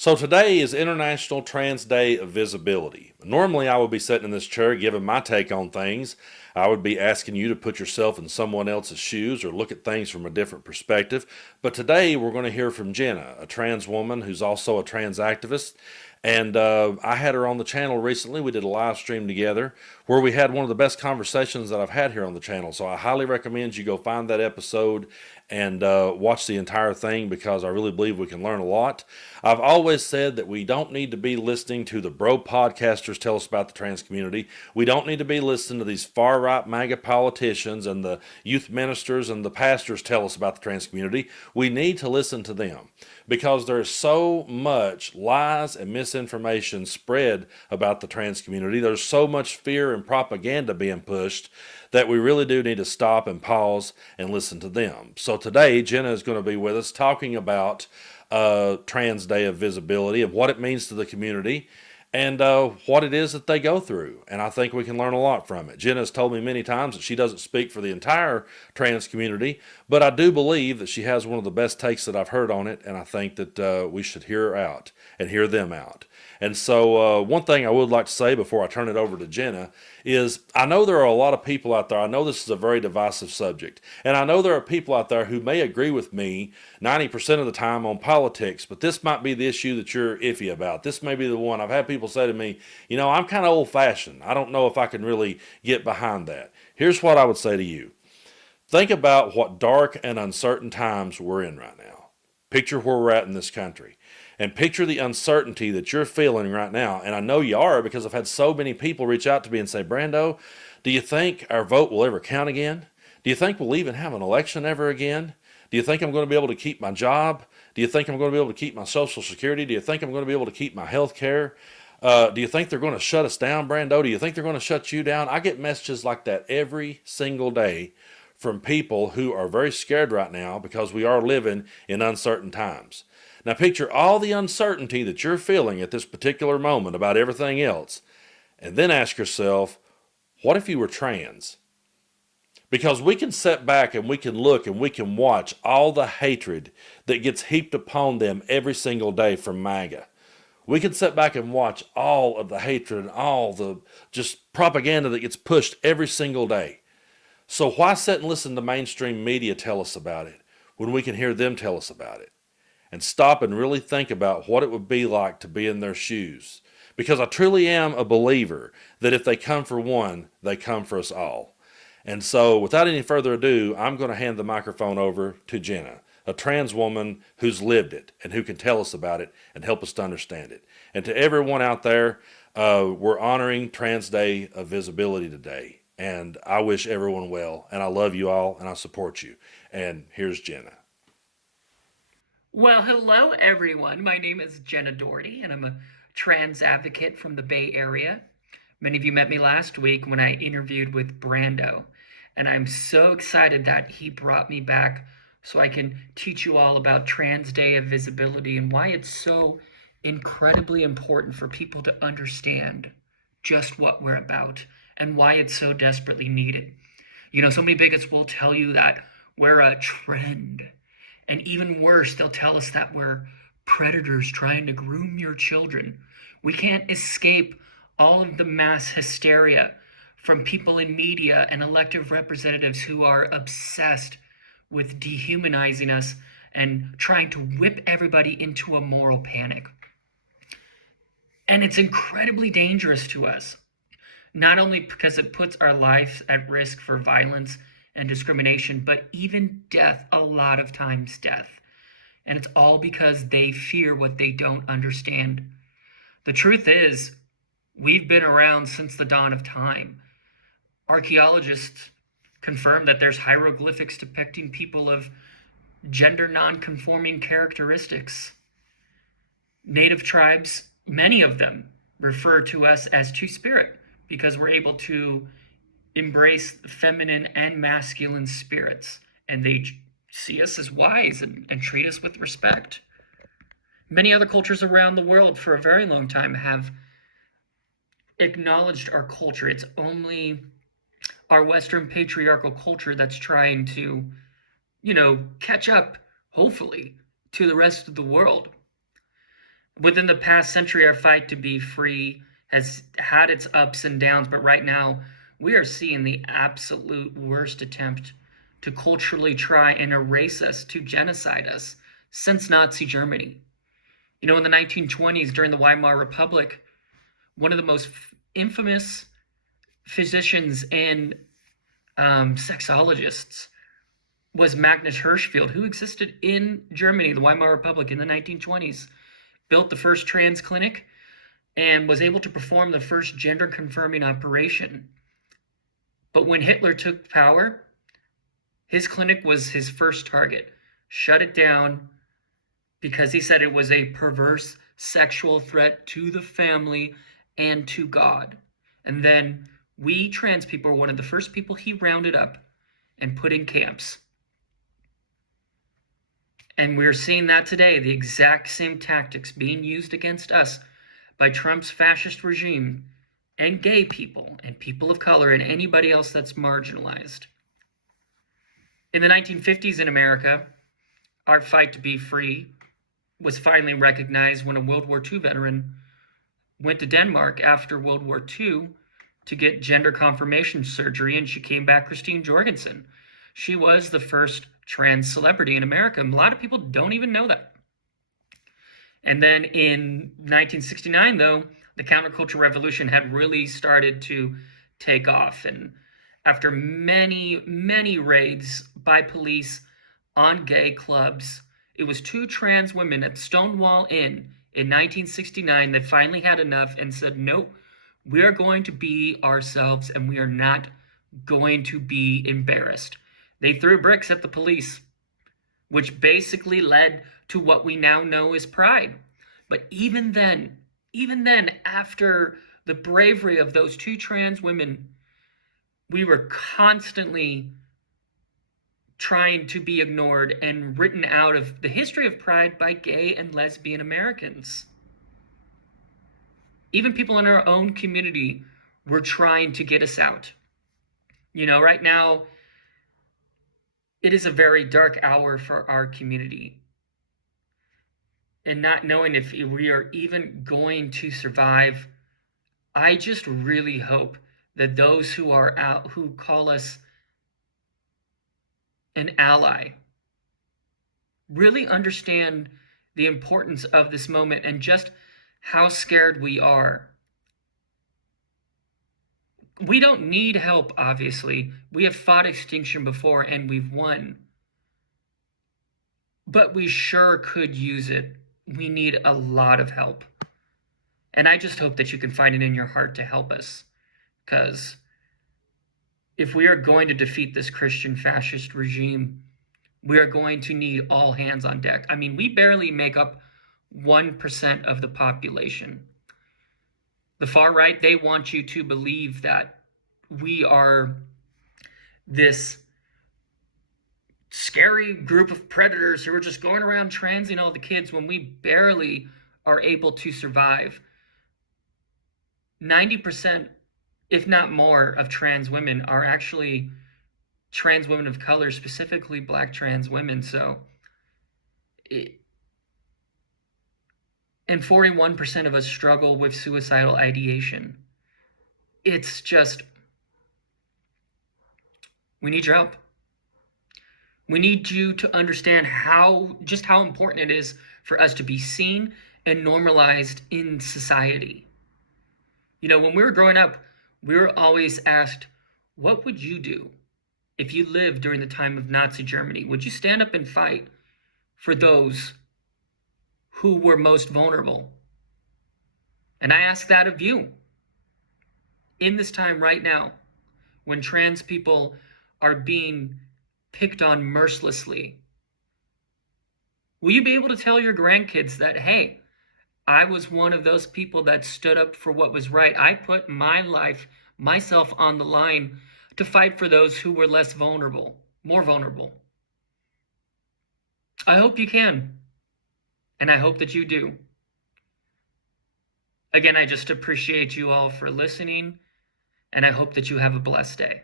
So today is International Trans Day of Visibility. Normally, I would be sitting in this chair giving my take on things. I would be asking you to put yourself in someone else's shoes or look at things from a different perspective. But today, we're going to hear from Jenna, a trans woman who's also a trans activist. And I had her on the channel recently. We did a live stream together where we had one of the best conversations that I've had here on the channel. So I highly recommend you go find that episode and watch the entire thing because I really believe we can learn a lot. I've always said that we don't need to be listening to the bro podcasters tell us about the trans community. We don't need to be listening to these far right MAGA politicians and the youth ministers and the pastors tell us about the trans community. We need to listen to them because there's so much lies and misinformation spread about the trans community. There's so much fear and propaganda being pushed that we really do need to stop and pause and listen to them. So today, Jenna is going to be with us talking about Trans Day of Visibility, of what it means to the community, and what it is that they go through. And I think we can learn a lot from it. Jenna has told me many times that she doesn't speak for the entire trans community, but I do believe that she has one of the best takes that I've heard on it, and I think that we should hear her out and hear them out. And so, one thing I would like to say before I turn it over to Jenna is I know there are a lot of people out there. I know this is a very divisive subject. And I know there are people out there who may agree with me 90% of the time on politics, but this might be the issue that you're iffy about. This may be the one. I've had people say to me, I'm kind of old fashioned. I don't know if I can really get behind that. Here's what I would say to you. Think about what dark and uncertain times we're in right now. Picture where we're at in this country. And picture the uncertainty that you're feeling right now. And I know you are because I've had so many people reach out to me and say, Brando, do you think our vote will ever count again? Do you think we'll even have an election ever again? Do you think I'm going to be able to keep my job? Do you think I'm going to be able to keep my Social Security? Do you think I'm going to be able to keep my health care? Do you think they're going to shut us down, Brando? Do you think they're going to shut you down? I get messages like that every single day from people who are very scared right now because we are living in uncertain times. Now picture all the uncertainty that you're feeling at this particular moment about everything else, and then ask yourself, what if you were trans? Because we can sit back and we can look and we can watch all the hatred that gets heaped upon them every single day from MAGA. We can sit back and watch all of the hatred and all the just propaganda that gets pushed every single day. So why sit and listen to mainstream media tell us about it when we can hear them tell us about it? And stop and really think about what it would be like to be in their shoes. Because I truly am a believer that if they come for one, they come for us all. And so, without any further ado, I'm going to hand the microphone over to Jenna, a trans woman who's lived it and who can tell us about it and help us to understand it. And to everyone out there, we're honoring Trans Day of Visibility today. And I wish everyone well. And I love you all and I support you. And here's Jenna. Well, hello everyone. My name is Jenna Doherty, and I'm a trans advocate from the Bay Area. Many of you met me last week when I interviewed with Brando, and I'm so excited that he brought me back so I can teach you all about Trans Day of Visibility and why it's so incredibly important for people to understand just what we're about and why it's so desperately needed. So many bigots will tell you that we're a trend. And even worse, they'll tell us that we're predators trying to groom your children. We can't escape all of the mass hysteria from people in media and elected representatives who are obsessed with dehumanizing us and trying to whip everybody into a moral panic. And it's incredibly dangerous to us, not only because it puts our lives at risk for violence and discrimination, but even death, a lot of times death. And it's all because they fear what they don't understand. The truth is, we've been around since the dawn of time. Archaeologists confirm that there's hieroglyphics depicting people of gender non-conforming characteristics. Native tribes, many of them, refer to us as two-spirit because we're able to embrace feminine and masculine spirits, and they see us as wise and treat us with respect. Many other cultures around the world for a very long time have acknowledged our culture. It's only our Western patriarchal culture that's trying to, catch up, hopefully, to the rest of the world. Within the past century, our fight to be free has had its ups and downs, but right now we are seeing the absolute worst attempt to culturally try and erase us, to genocide us since Nazi Germany. You know, in the 1920s, during the Weimar Republic, one of the most infamous physicians and sexologists was Magnus Hirschfeld, who existed in Germany, the Weimar Republic, in the 1920s, built the first trans clinic, and was able to perform the first gender-confirming operation. But when Hitler took power, his clinic was his first target. Shut it down because he said it was a perverse sexual threat to the family and to God. And then we trans people were one of the first people he rounded up and put in camps. And we're seeing that today, the exact same tactics being used against us by Trump's fascist regime and gay people and people of color and anybody else that's marginalized. In the 1950s in America, our fight to be free was finally recognized when a World War II veteran went to Denmark after World War II to get gender confirmation surgery, and she came back Christine Jorgensen. She was the first trans celebrity in America. A lot of people don't even know that. And then in 1969, though, the counterculture revolution had really started to take off. And after many, many raids by police on gay clubs, it was 2 trans women at Stonewall Inn in 1969 that finally had enough and said, nope, we are going to be ourselves and we are not going to be embarrassed. They threw bricks at the police, which basically led to what we now know as Pride. But even then, after the bravery of those 2 trans women, we were constantly trying to be ignored and written out of the history of Pride by gay and lesbian Americans. Even people in our own community were trying to get us out. You know, right now, it is a very dark hour for our community. And not knowing if we are even going to survive, I just really hope that those who are out, who call us an ally, really understand the importance of this moment and just how scared we are. We don't need help, obviously. We have fought extinction before and we've won. But we sure could use it. We need a lot of help. And I just hope that you can find it in your heart to help us. Because if we are going to defeat this Christian fascist regime, we are going to need all hands on deck. I mean, we barely make up 1% of the population. The far right, they want you to believe that we are this scary group of predators who are just going around transing all the kids when we barely are able to survive. 90%, if not more, of trans women are actually trans women of color, specifically Black trans women. And 41% of us struggle with suicidal ideation. It's just, we need your help. We need you to understand how important it is for us to be seen and normalized in society. You know, when we were growing up, we were always asked, what would you do if you lived during the time of Nazi Germany? Would you stand up and fight for those who were most vulnerable? And I ask that of you. In this time right now, when trans people are being picked on mercilessly, will you be able to tell your grandkids that, hey, I was one of those people that stood up for what was right. I put my life, myself on the line to fight for those who were less vulnerable, more vulnerable. I hope you can. And I hope that you do. Again, I just appreciate you all for listening, and I hope that you have a blessed day.